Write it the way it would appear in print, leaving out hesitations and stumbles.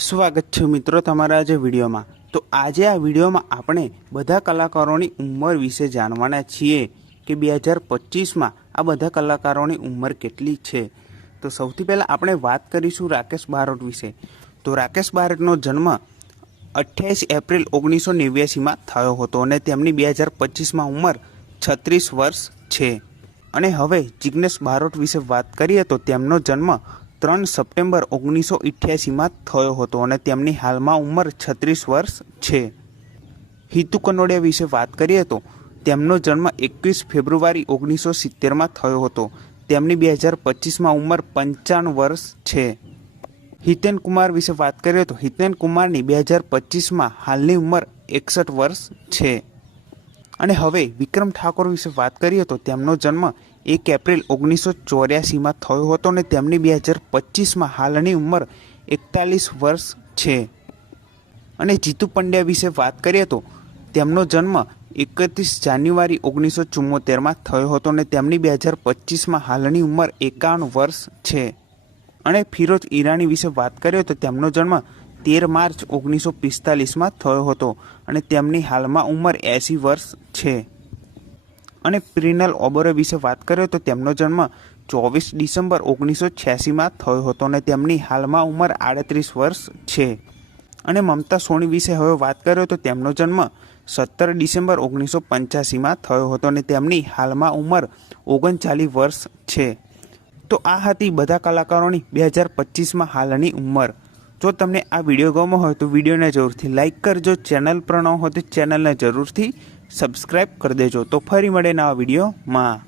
સ્વાગત છે મિત્રો તમારા આજે વિડીયોમાં। તો આજે આ વિડીયોમાં આપણે બધા કલાકારોની ઉંમર વિશે જાણવાના છીએ કે 2025માં આ બધા કલાકારોની ઉંમર કેટલી છે। તો સૌથી પહેલાં આપણે વાત કરીશું રાકેશ બારોટ વિશે। તો રાકેશ બારોટનો જન્મ 28 એપ્રિલ 1989માં થયો હતો અને તેમની 2025માં ઉંમર 36 વર્ષ છે। અને હવે જિગ્નેશ બારોટ વિશે વાત કરીએ તો તેમનો જન્મ 3 સપ્ટેમ્બર 1988માં થયો હતો અને તેમની હાલમાં ઉંમર 36 વર્ષ છે। હિતુ કનોડિયા વિશે વાત કરીએ તો તેમનો જન્મ 21 ફેબ્રુઆરી 1970માં થયો હતો। તેમની 2025માં ઉંમર 55 વર્ષ છે। હિતેન કુમાર વિશે વાત કરીએ તો હિતેન કુમારની 2025માં હાલની ઉંમર 61 વર્ષ છે। અને હવે વિક્રમ ઠાકોર વિશે વાત કરીએ તો તેમનો જન્મ 1 એપ્રિલ 1984માં થયો હતો અને તેમની 2025માં હાલની ઉંમર 41 વર્ષ છે। અને જીતુ પંડ્યા વિશે વાત કરીએ તો તેમનો જન્મ 31 જાન્યુઆરી 1974માં થયો હતો અને તેમની 2025માં હાલની ઉંમર 51 વર્ષ છે। અને ફિરોઝ ઈરાની વિશે વાત કરીએ તો તેમનો જન્મ 13 માર્ચ 1945માં થયો હતો અને તેમની હાલમાં ઉંમર 80 વર્ષ છે। અને પ્રિનલ ઓબેરોય વિશે વાત કરીએ તો તેમનો જન્મ 24 ડિસેમ્બર 1986માં થયો હતો અને તેમની હાલમાં ઉંમર 38 વર્ષ છે। અને મમતા સોની વિશે હવે વાત કરીએ તો તેમનો જન્મ 17 ડિસેમ્બર 1985માં થયો હતો અને તેમની હાલમાં ઉંમર 39 વર્ષ છે। તો આ હતી બધા કલાકારોની 2025માં હાલની ઉંમર। જો તમને આ વિડીયો ગમ્યો હોય તો વિડીયોને જરૂરથી લાઇક કરજો, ચેનલ પર ન હોય તો ચેનલને જરૂરથી સબસ્ક્રાઈબ કરી દેજો। તો ફરી મળે નવા વિડીયોમાં।